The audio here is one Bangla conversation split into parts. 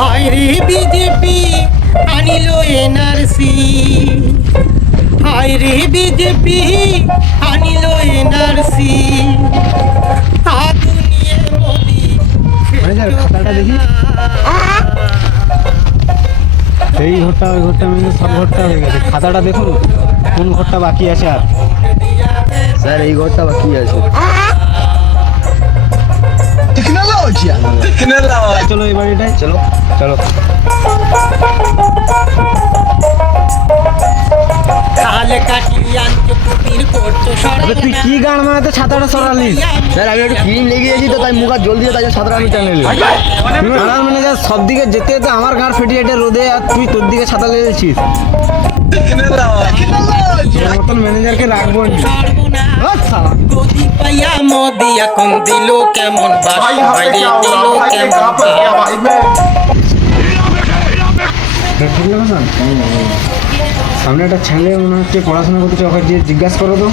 হায় রে বিজেপি আনিল এনআরসি, হায় রে বিজেপি আনিল এনআরসি, আগুনিয়ে মোদি খাতাটা দেখি। এই ঘরটা ওই ঘরটা মিলে সব ঘরটা হয়ে গেছে। খাতাটা দেখুন কোন ঘরটা বাকি আছে। আর স্যার এই ঘরটা বাকি আছে। চলো এই বাড়িটায় চলো চলো। খাল কাটিয়ে আনছো কুটির করছো তুই কি গান মারাতে ছাতাটা সরালিস? স্যার আমি একটু ক্রিম লেগে গেছি তো তাই মুখ আর জল দিয়ে তাই সাঁতার আমি টানে থানার ম্যানেজার সব দিকে যেতে যেতে আমার গাঁর ফেটে যেতে রোদে, আর তুই তোর দিকে ছাতা লেগেছিস। মতন ম্যানেজারকে রাখবো না। গদি পাইয়া মোদি এখন দিল কেমন বাস, বাইরে দিল কেমন সামনে একটা ছেলে মনে হচ্ছে পড়াশোনা করতে, ওকে যে জিজ্ঞাসা করো তো।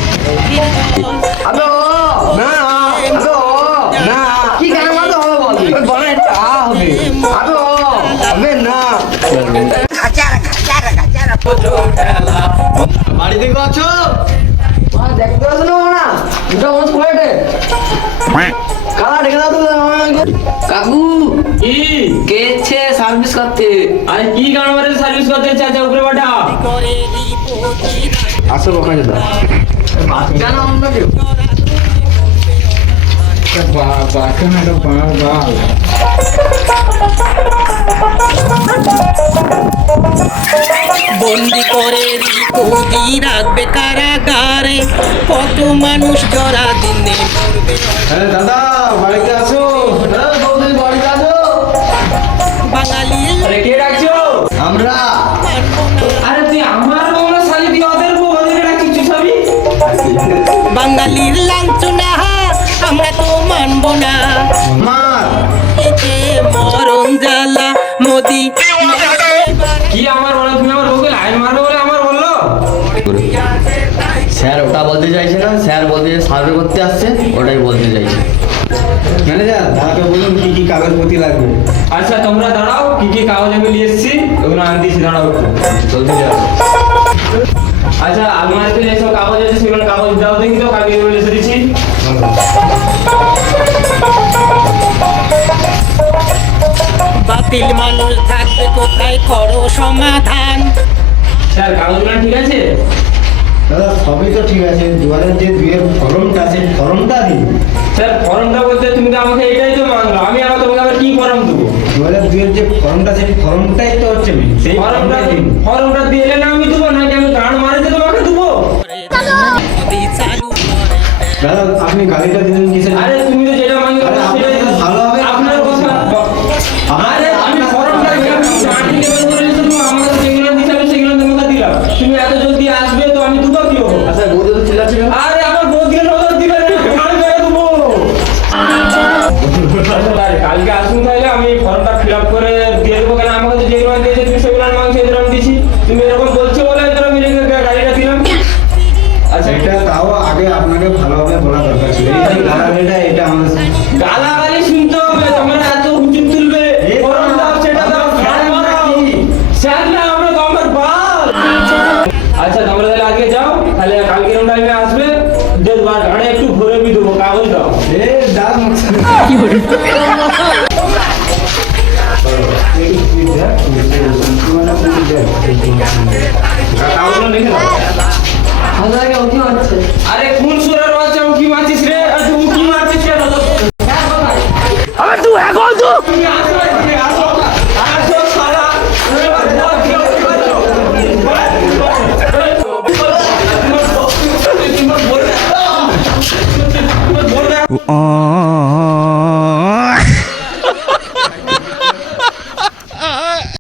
বাড়ি থেকে আছো? দেখতে আসো না দুটো মানুষ ফ্লাইটে কালা ডেকে দাও তো কাকু। কি কেছে সার্ভিস করতে? আরে কি গান মারে সার্ভিস করতে চাচা উপরে বাটা করে রিপোর্টি আসো ওখানে দাও। বাচ্চা না অন্য কেউ? বন্দি করে রিপোর্টি রাখবে কারাগারে, কত মানুষ জরা দিনে মরবে। দাদা বাড়িতে আসো। বাড়িতে আসো। বাঙালি আরে কে ডাকছো? আমরা আরে তুই আমার বউ না শালি, তুই ওদের বউ, ওদের ডাকছিস সবই। বাঙালির লাঞ্ছনা আমরা তো মানব না, এতে মরণ জ্বালা মোদি। কি আমার বলো, তুমি আমার বউকে লাইন মারবে বলে আমার বললো? স্যার ওটা বলতে চাইছে না, স্যার বলতে সার্ভে করতে আসছে, ওটাই বলতে চাইছে। ম্যানেজার দাদাকে বলুন কি কি কাগজপত্র লাগবে। আচ্ছা তোমরা দাঁড়াও, কি কি কাগজ আমি নিয়ে এসেছি ওগুলো আনতে দিচ্ছি, দাঁড়াও একটু। জলদি যাও। আচ্ছা আলমারিতে যেসব কাগজ আছে সেগুলো কাগজ দাও দেখি তো, কালকে এগুলো লিখে দিচ্ছি। বাতিল মানুষ থাকবে কোথায়, করো সমাধান। স্যার কাগজগুলো ঠিক আছে? দাদা সবই তো ঠিক আছে, 2002 ফর্মটা আছে, ফর্মটা দিন। স্যার ফর্মটা বলতে তুমি তো আমাকে এটাই তো মানলো, আমি আবার তোমাকে আবার কি ফর্ম দেবো? 2002 যে ফর্মটা আছে, ফর্মটাই তো হচ্ছে main। সেই ফর্মটা দিলে না আমি দেবো, নাকি আমি গান মারিতে তোমাকে দেবো? মোদি চালু করে দাদা আপনি গাড়িটা দিলেন কিসের? আরে তুমি তো যেটা মানছো আরে আপনার সেটাই কথা ভালো হবে। আপনার কথা। আরে আমি ফর্মটা আমাকে যেগুলো দিতে হবে সেগুলো তোমাকে দিলাম, তুমি এত জলদি আসবে তো আমি দুটো কি হবো? আচ্ছা বৌদি তো চিল্লাচ্ছিল। আরে আমার বউকে নজর দিবে না, গান মেরে দেবো। আরে কালকে আসুন তাহলে আমি ফর্মটা ফিল আপ করে দিয়ে দেবো, কেন আমাকে তো যেগুলো দিয়েছে তুমি সেগুলো আমি সেগুলো আমি দিছি, তুমি এরকম বলছো বলে তোর আমি গাড়িটা দিলাম। আচ্ছা এটা তাও আগে আপনাকে ভালোভাবে বলা দরকার ছিল। এই যে গাড়িটা এটা আমাদের গালাগালি শুনতে হবে, তোমরা এত হুজুর তুলবে, ফর্ম দাও সেটা দাও, গান মারাও। স্যার না আমরা তো আমার বাল। আচ্ছা তোমরা তাহলে আজকে যাও, তাহলে কালকে এরকম টাইমে আসবে, দেখবার গাড়ি একটু ঘুরে বি দেবো, কাগজ দাও। এ দাঁত মুখছে। কাগজগুলো লিখে দাও। আরে কোন সুরের বাচ্চা উকি মারছিস রে? আর তুই উকি মারছিস কেন? আবে তুই এখন তো তুমি আসো এখানে, আসো আসো সারা Oh